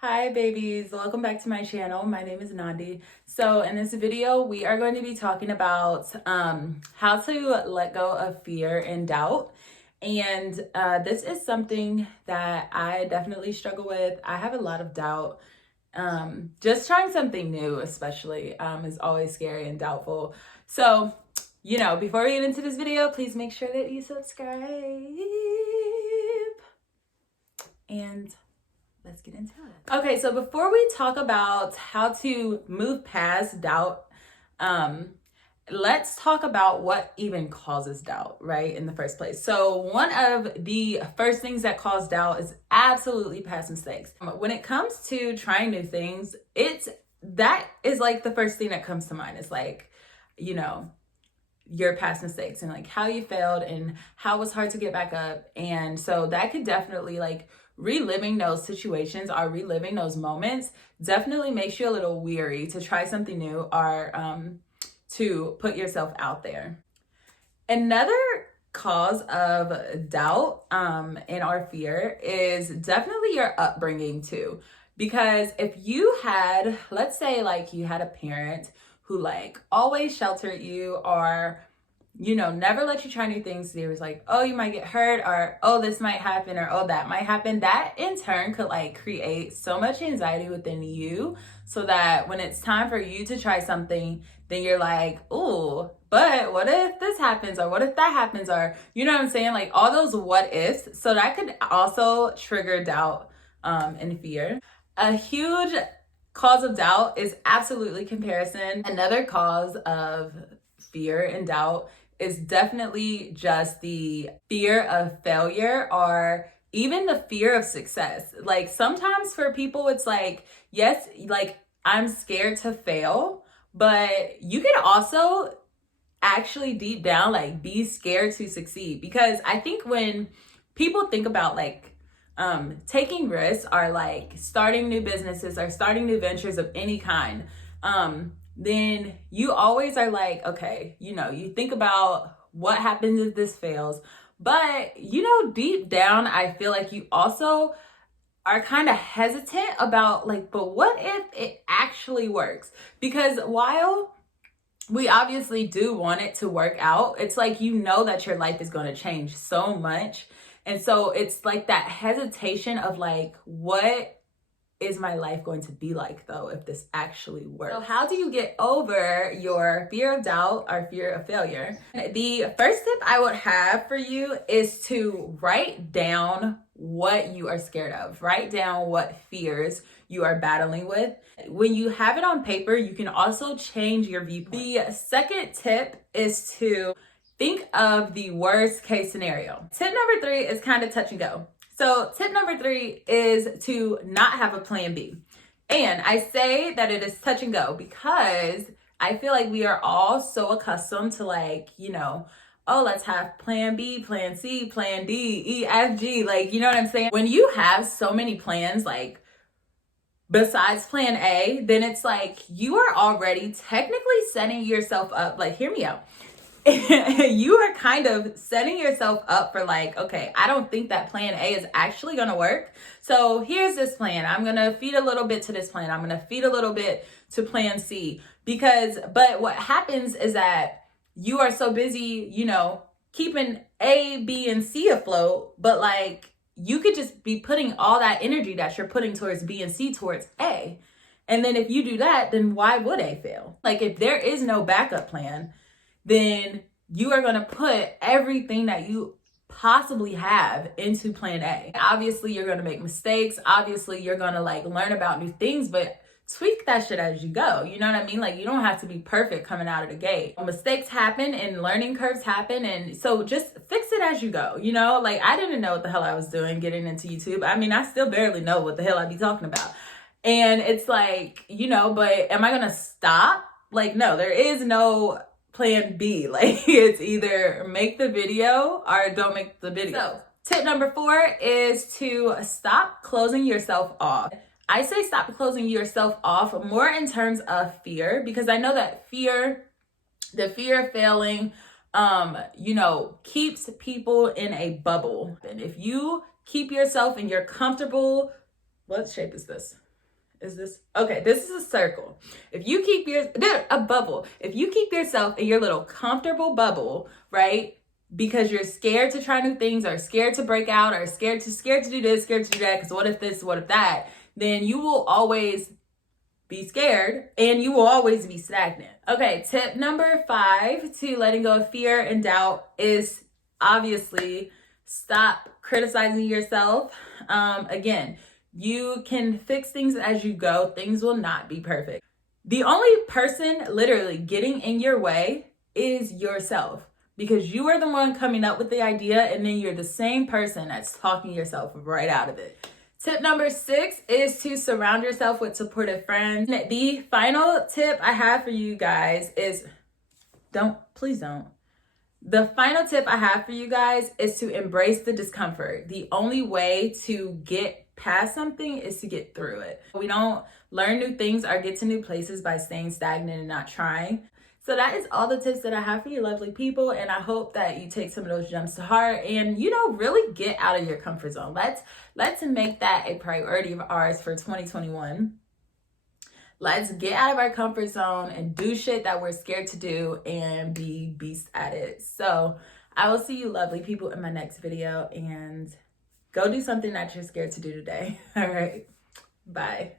Hi babies, welcome back to my channel. My name is Nandi. So in this video, we are going to be talking about how to let go of fear and doubt. And this is something that I definitely struggle with. I have a lot of doubt. Just trying something new especially is always scary and doubtful. So, before we get into this video, please make sure that you subscribe. And let's get into it. Okay, so before we talk about how to move past doubt, let's talk about what even causes doubt, right, in the first place. So one of the first things that cause doubt is absolutely past mistakes. When it comes to trying new things, that is like the first thing that comes to mind. It's like, your past mistakes and like how you failed and how it was hard to get back up. And so that could definitely reliving those situations or reliving those moments definitely makes you a little weary to try something new or to put yourself out there. Another cause of doubt and our fear is definitely your upbringing too. Because if you had, let's say you had a parent who always sheltered you or never let you try new things. They was like, oh, you might get hurt, or oh, this might happen, or oh, that might happen. That in turn could create so much anxiety within you, so that when it's time for you to try something, then you're like, oh, but what if this happens, or what if that happens, or you know what I'm saying? Like all those what ifs. So that could also trigger doubt and fear. A huge cause of doubt is absolutely comparison. Another cause of fear and doubt is definitely just the fear of failure or even the fear of success. Like sometimes for people, it's yes, I'm scared to fail, but you can also actually deep down be scared to succeed. Because I think when people think about taking risks or starting new businesses or starting new ventures of any kind, then you always are okay, you think about what happens if this fails. But, deep down, I feel like you also are kind of hesitant about but what if it actually works? Because while we obviously do want it to work out, it's that your life is going to change so much. And so it's that hesitation of what is my life going to be like though if this actually works? So how do you get over your fear of doubt or fear of failure? The first tip I would have for you is to write down what you are scared of. Write down what fears you are battling with. When you have it on paper, you can also change your viewpoint. The second tip is to think of the worst case scenario. Tip number 3 is kind of touch and go. So tip number 3 is to not have a plan B. And I say that it is touch and go because I feel like we are all so accustomed to oh, let's have plan B, plan C, plan D, E, F, G. You know what I'm saying? When you have so many plans, besides plan A, then it's you are already technically setting yourself up. Hear me out. You are kind of setting yourself up for okay, I don't think that plan A is actually going to work. So here's this plan. I'm going to feed a little bit to this plan. I'm going to feed a little bit to plan C but what happens is that you are so busy, keeping A, B, and C afloat, but you could just be putting all that energy that you're putting towards B and C towards A. And then if you do that, then why would A fail? If there is no backup plan, then you are going to put everything that you possibly have into plan A. Obviously, you're going to make mistakes. Obviously, you're going to learn about new things, but tweak that shit as you go. You know what I mean? You don't have to be perfect coming out of the gate. Mistakes happen and learning curves happen. And so just fix it as you go. I didn't know what the hell I was doing getting into YouTube. I mean, I still barely know what the hell I be talking about. And it's but am I going to stop? No, there is no plan B. It's either make the video or don't make the video. So tip number 4 is to stop closing yourself off. I say stop closing yourself off more in terms of fear, because I know that the fear of failing, keeps people in a bubble. And if you keep yourself in your comfortable, what shape is this? Is this okay? This is a circle. If you keep a bubble, if you keep yourself in your little comfortable bubble, right? Because you're scared to try new things, or scared to break out, or scared to do this, scared to do that, because what if this, what if that, then you will always be scared and you will always be stagnant. Okay, tip number 5 to letting go of fear and doubt is obviously stop criticizing yourself. Again, you can fix things as you go. Things will not be perfect. The only person literally getting in your way is yourself, because you are the one coming up with the idea, and then you're the same person that's talking yourself right out of it. Tip number 6 is to surround yourself with supportive friends. The final tip I have for you guys is please don't. The final tip I have for you guys is to embrace the discomfort. The only way to get past something is to get through it. We don't learn new things or get to new places by staying stagnant and not trying. So that is all the tips that I have for you lovely people, and I hope that you take some of those gems to heart and, really get out of your comfort zone. Let's make that a priority of ours for 2021. Let's get out of our comfort zone and do shit that we're scared to do and be beasts at it. So I will see you lovely people in my next video, and go do something that you're scared to do today. All right, bye.